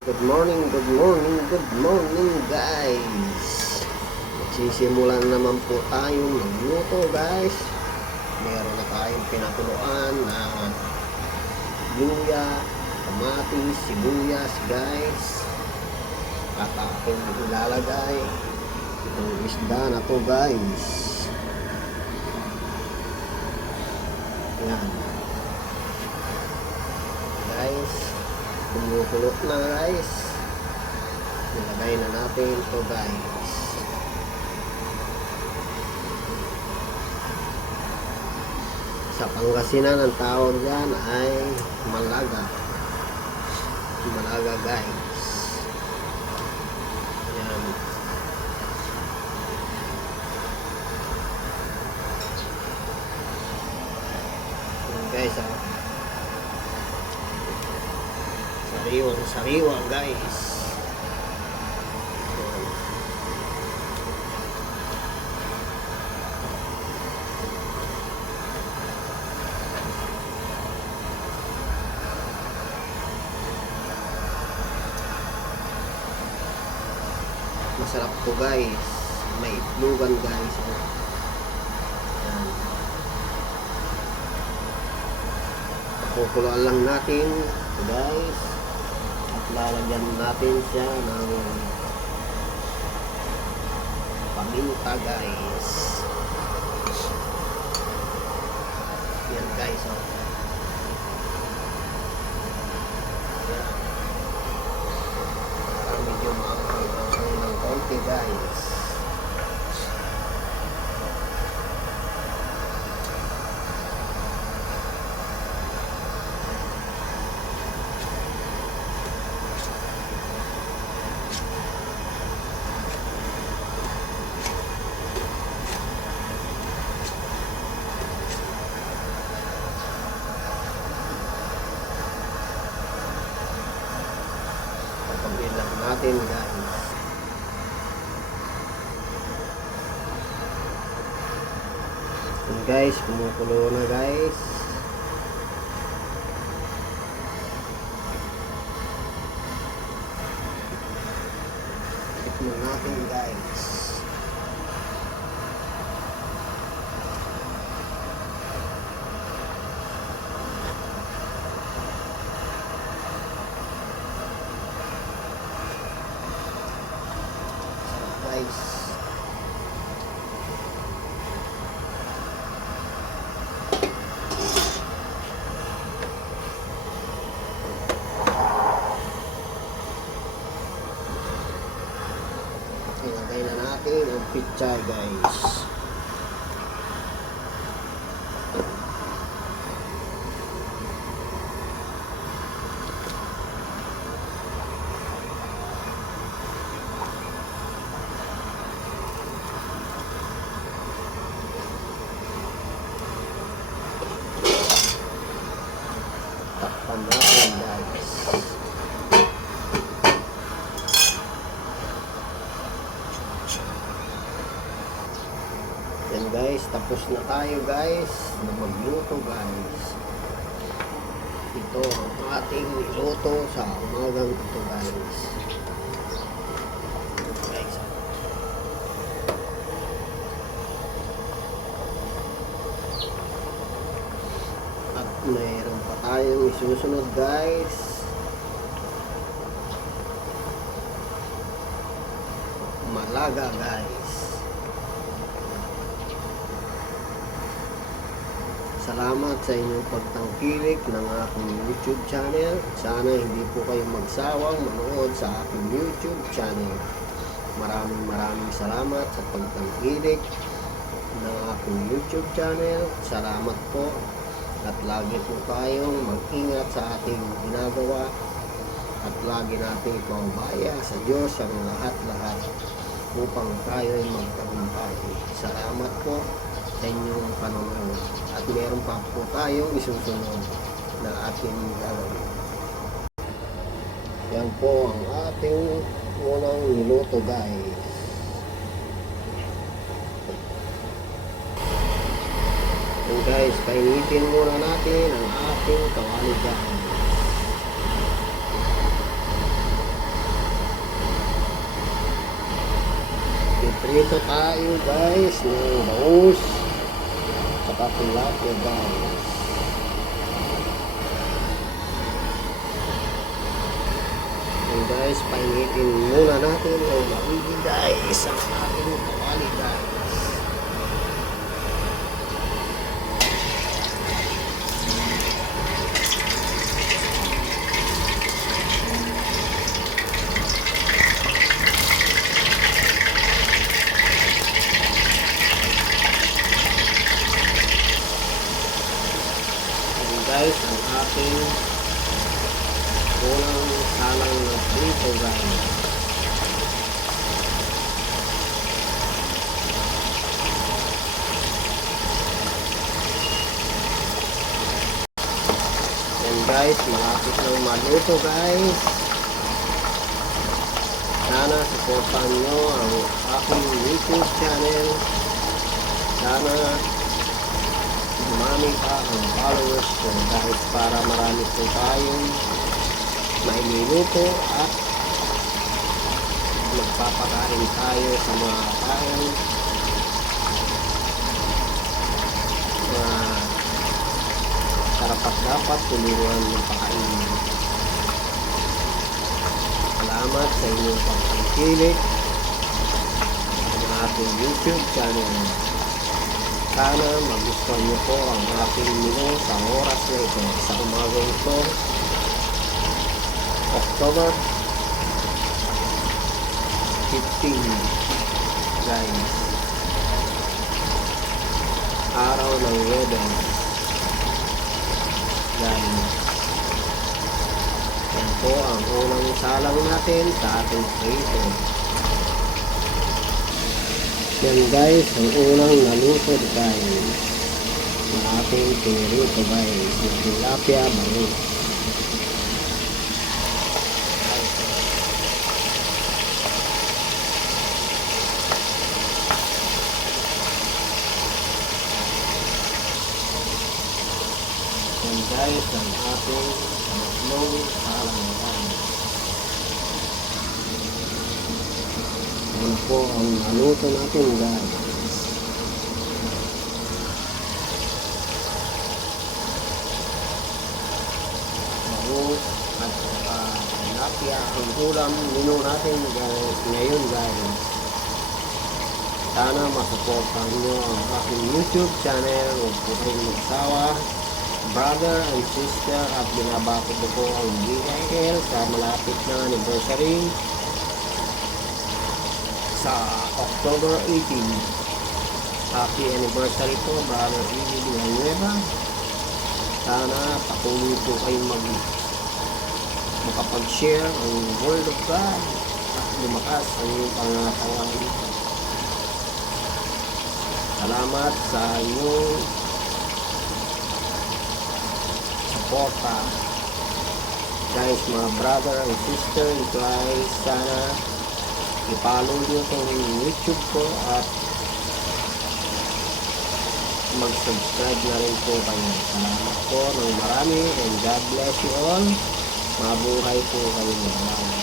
Good morning, good morning, good morning guys. Magsisimulan naman po tayo magluto guys. Meron na tayong pinakuluan na luya, kamatis, sibuyas guys. At aking ilalagay itong isda na to guys. Yan. Guys, kumukulo na guys. Nilagay na natin ito guys. Sa Pangasinan ang tawag dyan ay malaga. Malaga guys. Yan guys ah. Sariwang sariwa guys. Yan. Masarap to guys. May itlogan guys. Oh. Yan. Pakukuluan lang natin guys. Lalagyan natin siya ng paminta guys. Yan guys. Oh. Yan. Medyo maanghang ng konti guys. Pagpapin lang natin guys. Yun guys, kumukulo na guys. Tikman natin guys. Sarap guys. Ilagay na natin ang pichay guys. Takpan natin guys. Yan guys, tapos na tayo guys na magluto guys. Ito ang ating niluto sa umagang ito guys. Guys. At mayroon pa tayong isusunod guys. Malaga guys. Salamat sa inyong pagtangkilik ng aking YouTube channel. Sana hindi po kayo magsawang manood sa aking YouTube channel. Maraming maraming salamat sa pagtangkilik ng aking YouTube channel. Salamat po. At lagi po tayong mag-ingat sa ating ginagawa. At lagi nating paubaya sa Diyos ang lahat-lahat upang tayo ay magtagumpay. Salamat po yan yung panonood. At meron pa po tayong isusunod na ating gagawin. Yan po ang ating unang niluto guys. And guys, painitin muna natin ang ating kawali guys. Dito tayo guys ng bangus. Saka tilapia guys. And guys, painitin muna natin yung maigi guys ang ating kawali guys. And guys, ang ating na prito guys. Yan guys, malapit nang maluto guys. Sana supportan nyo ang aking YouTube channel. Sana dumami pa ang followers ko guys para marami po tayong mailuluto at magpapakain tayo sa mga tao na karapat dapat tulungan ng pakain. Salamat sa inyong pagkikilig sa ating YouTube channel. Sana magustuhan niyo po ang aking menu sa oras na ito. Sa umaga ito, October 15 guys. Araw ng weather guys. Yan po ang unang salang natin sa ating prito. Yan guys, ang unang naluto guys. Ng ating pinirito guys. Yung tilapia bangus. Guys, ang ating salang guys. Yan po ang naluto natin guys. Bangus at saka tilapia ang ulam menu natin guys, ngayon guys. Sana masuportahan nyo ang aking YouTube channel. Huwag po kayong magsawa brother and sister at binabati ko po ang GIL sa malapit na anniversary sa October 18 happy anniversary po brother Iggy Villanueva. Sana patuloy po kayong mag makapag-share ang word of God at lumakas ang inyong pangatawan salamat sa inyong suporta. Guys, mga brother and sister, guys, sana i-follow nyo itong YouTube ko at mag-subscribe na rin po kayo. Salamat po ng marami and God bless you all. Mabuhay po kayo ng marami.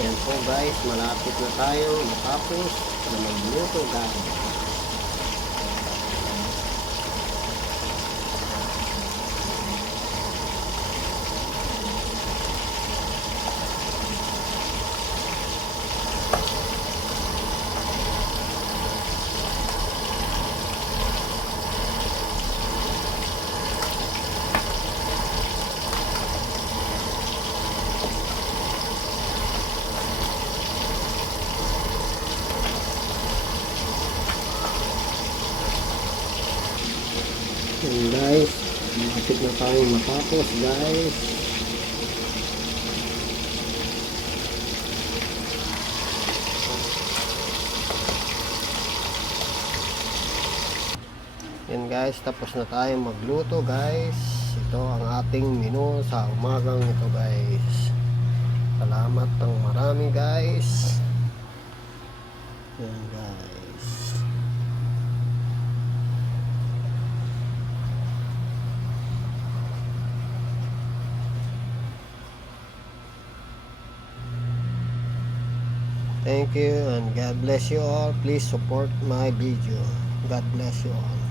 Yan po guys, malapit na tayo matapos na magluto guys. Yan guys, malapit na tayong matapos guys. Yan guys, tapos na tayong magluto guys. Ito ang ating menu sa umagang ito guys. Salamat ng marami guys. Yan guys. Thank you and God bless you all. Please support my video. God bless you all.